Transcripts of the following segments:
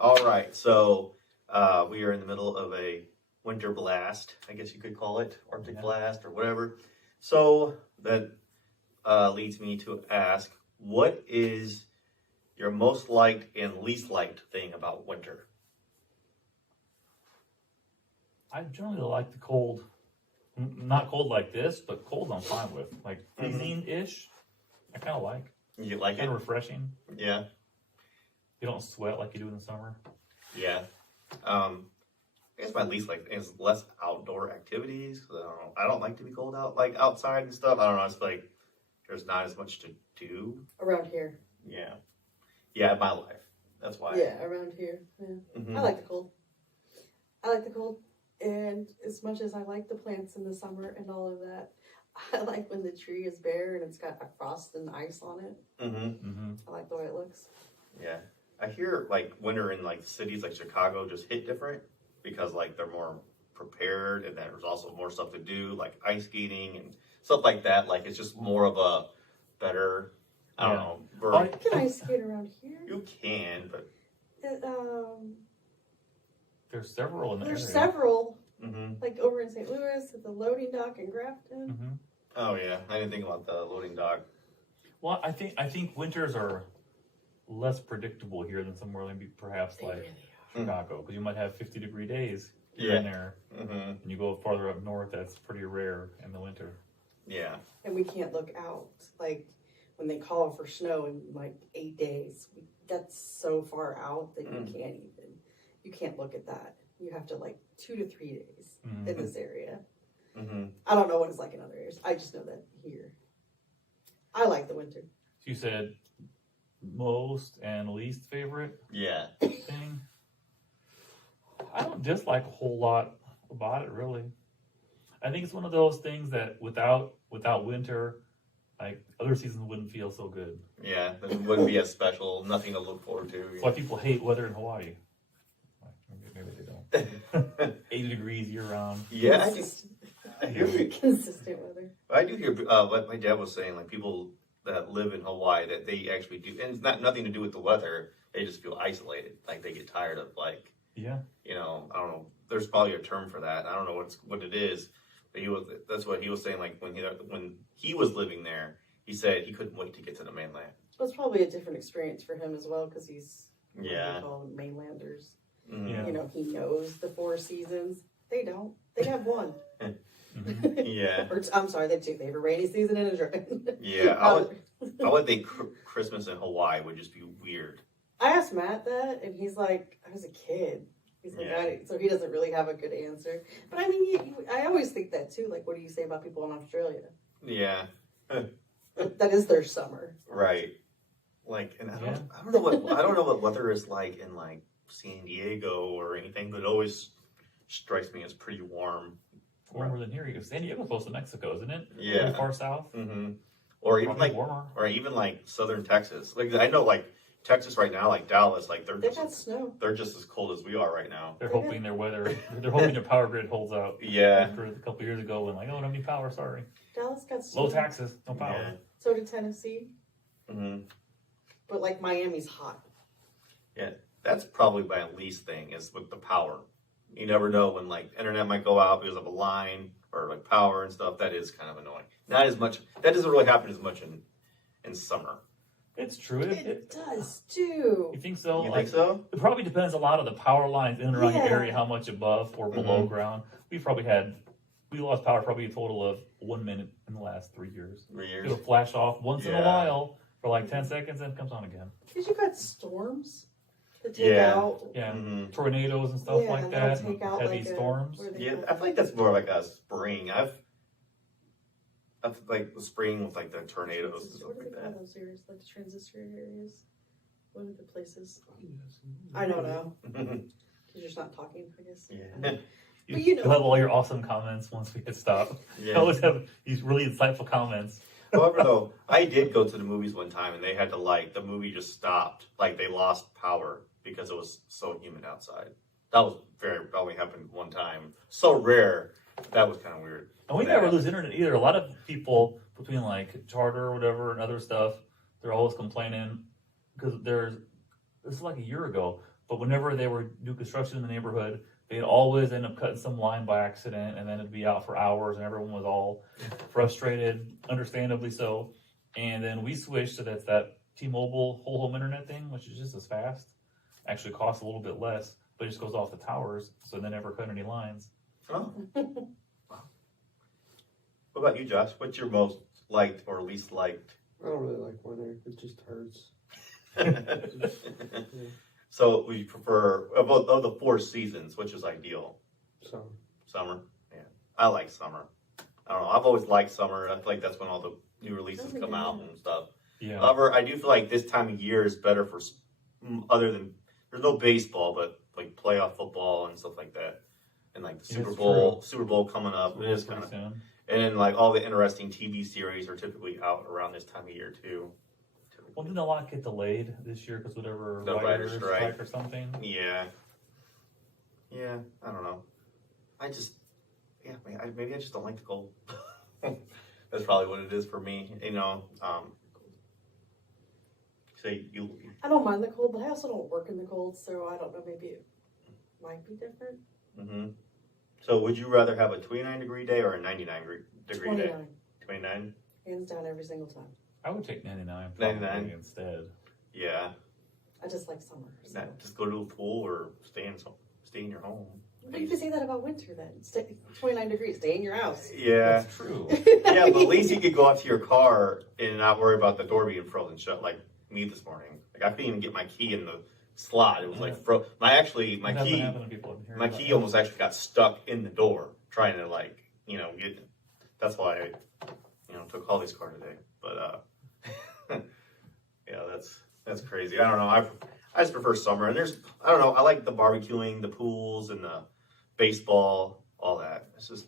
All right, so we are in the middle of a winter blast, I guess you could call it, Arctic blast or whatever. So that leads me to ask, what is your most liked and least liked thing about winter? I generally like the cold. Not cold like this, but cold I'm fine with. Like freezing-ish, I kind of like. You like Kind it? of refreshing. Yeah, You don't sweat like you do in the summer. yeah. I guess my least like is less outdoor activities. 'Cause I don't know. I don't like to be cold out, like outside and stuff. I don't know. It's like there's not as much to do. Around here. Yeah, yeah. In my life, that's why. Yeah, around here. Yeah. Mhm. I like the cold. I like the cold. And as much as I like the plants in the summer and all of that, I like when the tree is bare and it's got a frost and ice on it. I like the way it looks. Yeah, I hear like winter in like cities like Chicago just hit different because like they're more prepared and there's also more stuff to do like ice skating and stuff like that. Like it's just more of a better. I don't know. I- Can I skate around here? You can, but It, There's several in the there's area. several, mm-hmm. like over in St. Louis at the loading dock in Grafton. Mhm. Oh yeah, I didn't think about the loading dock. Well, I think winters are less predictable here than somewhere maybe perhaps They like really Chicago, because you might have 50-degree days here Yeah. and there. Mm-hmm. And you go farther up north, that's pretty rare in the winter. Yeah. And we can't look out. Like when they call for snow in like 8 days, that's so far out that you can't look at that. You have to like 2 to 3 days in this area. Mm-hmm. I don't know what it's like in other areas. I just know that here. I like the winter. So you said most and least favorite Yeah. thing? I don't dislike a whole lot about it, really. I think it's one of those things that without winter, like other seasons wouldn't feel so good. Yeah. It wouldn't be as special. Nothing to look forward to. That's why people hate weather in Hawaii. Maybe they don't. 80 degrees year round. Yeah. I hear. Consistent weather. I do hear what my dad was saying. Like people that live in Hawaii, that they actually do, and it's not nothing to do with the weather. They just feel isolated. Like they get tired of like. Yeah. You know, I don't know. There's probably a term for that. I don't know what it is, but that's what he was saying. Like when he was living there, he said he couldn't wait to get to the mainland. Well, it's probably a different experience for him as well because he's what Yeah. we call them mainlanders. Mm-hmm. Yeah. You know, he knows the 4 seasons. They don't. They have one. Yeah. Or I'm sorry, they have 2. They have a rainy season and a dry. Yeah. I would think Christmas in Hawaii would just be weird. I asked Matt that, and he's like, I was a kid. He's like, Yeah. so he doesn't really have a good answer. But I mean, I always think that too. Like, what do you say about people in Australia? Yeah. That is their summer. Right. Like, and I don't know what weather is like in like San Diego or anything, but it always strikes me as pretty warm. Warmer than here. Because San Diego's close to Mexico, isn't it? Yeah. Pretty far south. Mm-hmm. Or even Probably like, warmer. or even like southern Texas. Like I know, like Texas right now, like Dallas, like They've got snow. they're just as cold as we are right now. They're hoping their weather, they're hoping their power grid holds out. Yeah. After a couple years ago, when like, oh, no need power, sorry. Dallas got snow. Low taxes, no power. Yeah. So did Tennessee. Mm-hmm. But like Miami's hot. Yeah. That's probably my least thing is with the power. You never know when like internet might go out because of a line or like power and stuff. That is kind of annoying. Not as much. That doesn't really happen as much in summer. It's true. It does too. You think so? You Like, think so? It probably depends a lot on the power lines in and around your Yeah. area, how much above or below ground. We lost power probably a total of 1 minute in the last 3 years. 3 years. It'll flash off once in a Yeah. while for like 10 seconds and it comes on again. Because you got storms that take Yeah. out. Yeah. Mm-hmm. Tornadoes and stuff Yeah, like they'll that. take out Heavy like storms. where they Yeah, go. I feel like that's more like a spring. I've like the spring with like the tornadoes and stuff What do like they call that. those areas? Like transistor areas? One of the places. I don't know. Because you're just not talking, I guess. Yeah. But you know. You'll have all your awesome comments once we hit stop. You always have these really insightful comments. However, though, I did go to the movies one time and they had to like the movie just stopped. Like they lost power because it was so humid outside. That only happened one time. So rare. That was kind of weird. And we never lose internet either. A lot of people between like Charter or whatever and other stuff, they're always complaining because this is like a year ago. but whenever they were do construction in the neighborhood, they'd always end up cutting some line by accident, and then it'd be out for hours, and everyone was all frustrated, understandably so. And then we switched to that T-Mobile whole home internet thing, which is just as fast. Actually costs a little bit less, but it just goes off the towers, so they never cut any lines. Oh. Wow. What about you, Josh? What's your most liked or least liked? I don't really like winter. It just hurts. So we prefer of the 4 seasons, which is ideal? So Summer. Yeah, I like summer. I don't know. I've always liked summer. I feel like that's when all the new releases come out and stuff. Yeah. However, I do feel like this time of year is better for other than there's no baseball, but like playoff football and stuff like that, and like the Super Bowl coming up. It is kind of, and then like all the interesting TV series are typically out around this time of year too. Well, didn't a lot get delayed this year because whatever The writer's strike or something? Yeah. Yeah, I don't know. Maybe I just don't like the cold. That's probably what it is for me. You know, I don't mind the cold, but I also don't work in the cold, so I don't know. Maybe it might be different. Mm-hmm. So, would you rather have a 29-degree day or a 99-degree day? 29, 29. hands down, every single time. I would take 99 probably 99? instead. Yeah. I just like summer. So. Just go to a pool or stay in your home. But you can say that about winter then. 29 degrees, stay in your house. Yeah. That's true. Yeah, but at least you could go out to your car and not worry about the door being frozen shut like me this morning. Like I couldn't even get my key in the slot. It was like my key almost actually got stuck in the door trying to get it. That's why I took Holly's car today. But yeah, that's crazy. I don't know. I just prefer summer, and I don't know. I like the barbecuing, the pools, and the baseball, all that. It's just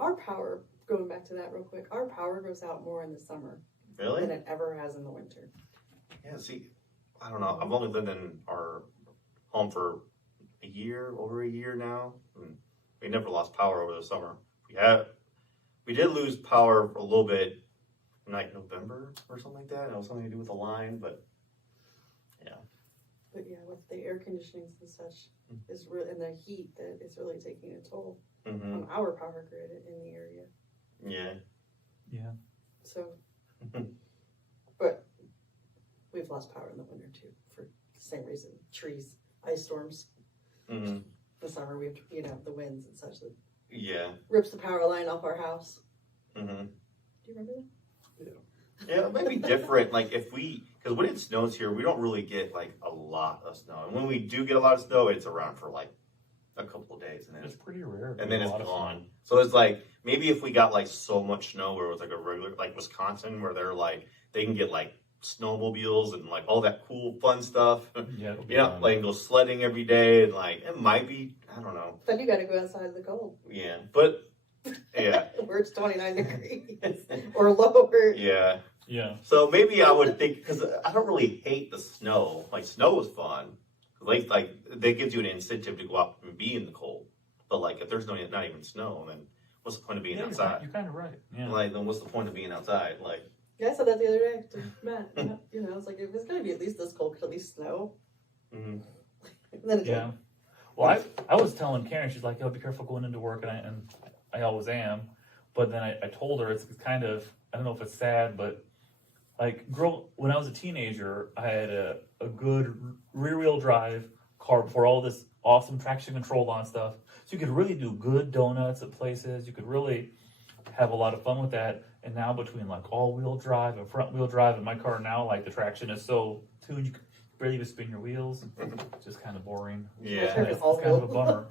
Our power, going back to that real quick, our power goes out more in the summer really than it ever has in the winter. Yeah. See, I don't know. I've only lived in our home for over a year now. And we never lost power over the summer. We did lose power for a little bit in like November or something like that. It was something to do with the line, but yeah. But yeah, with the air conditionings and such, and the heat, that it's really taking a toll on our power grid in the area. Yeah. Yeah. So, but we've lost power in the winter too, for the same reason. Trees, ice storms. Mm-hmm. The summer we have the winds and such that rips the power line off our house. Mm-hmm. Do you remember that? Yeah, it might be different. Like because when it snows here, we don't really get like a lot of snow, and when we do get a lot of snow, it's around for like a couple of days, and then It's pretty rare. and then it's gone. So it's like maybe if we got like so much snow where it was like a regular like Wisconsin, where they're like they can get like snowmobiles and like all that cool fun stuff. Yeah. Like go sledding every day, and like it might be, I don't know. Then you got to go outside in the cold. Yeah, but yeah, where it's 29 degrees or lower. yeah. Yeah. So maybe I would think, because I don't really hate the snow. Like snow is fun. Like that gives you an incentive to go out and be in the cold. But like if there's not even snow, then what's the point of being outside? You're kind of right. Yeah. Like then what's the point of being outside? Like Yeah, I said that the other day to Matt. It's like if it's gonna be at least this cold, could at least snow. mm-hmm. And then it Yeah. Well, I was telling Karen, she's like, "Oh, be careful going into work," and I always am. But then I told her it's kind of, I don't know if it's sad, but like when I was a teenager, I had a good rear wheel drive car before all this awesome traction control on stuff. So you could really do good donuts at places. You could really have a lot of fun with that. And now between like all-wheel drive and front-wheel drive, and my car now, like the traction is so tuned, you can barely even spin your wheels. It's just kind of boring. Yeah. It's kind of a bummer.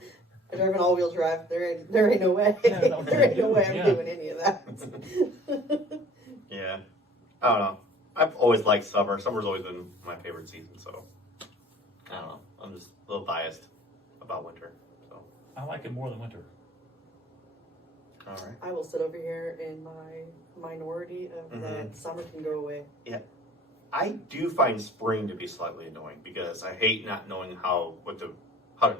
I drive an all-wheel drive. There ain't no way. Yeah, no, there ain't no way I'm yeah. doing any of that. Yeah. I don't know. I've always liked summer. Summer's always been my favorite season, so I don't know. I'm just a little biased about winter. So I like it more than winter. all right. I will sit over here in my minority of that summer can go away. I do find spring to be slightly annoying because I hate not knowing how to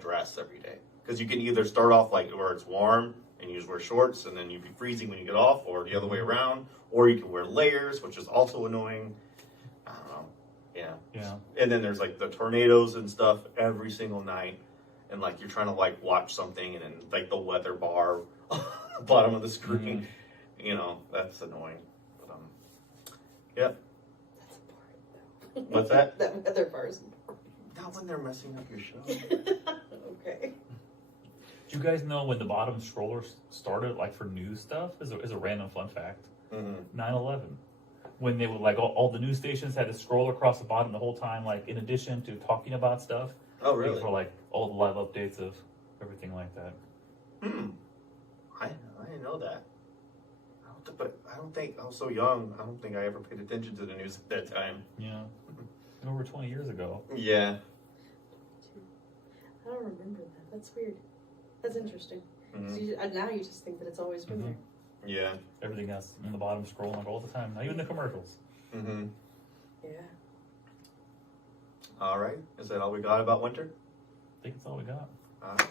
dress every day. Because you can either start off like where it's warm and you just wear shorts and then you'd be freezing when you get off, or the other way around, or you can wear layers, which is also annoying. I don't know. Yeah. Yeah. And then there's like the tornadoes and stuff every single night. And like you're trying to like watch something and then like the weather bar on the bottom of the screen. You know, that's annoying. But, yeah. That's important though. What's that? That weather bar is important. Not when they're messing up your show. Okay. Do you guys know when the bottom scroller started, like for news stuff? Is a random fun fact. 9/11, when they would like all the news stations had to scroll across the bottom the whole time, like in addition to talking about stuff. Oh, really? For like all the live updates of everything like that. I didn't know that. But I don't think I was so young. I don't think I ever paid attention to the news at that time. Yeah, over 20 years ago. Yeah. I don't remember that. That's weird. That's interesting. 'Cause Mm-hmm. now you just think that it's always been there. Yeah. Everything else in the bottom scrolling like all the time. Not even the commercials. Mm-hmm. Yeah. All right. Is that all we got about winter? I think that's all we got. All right.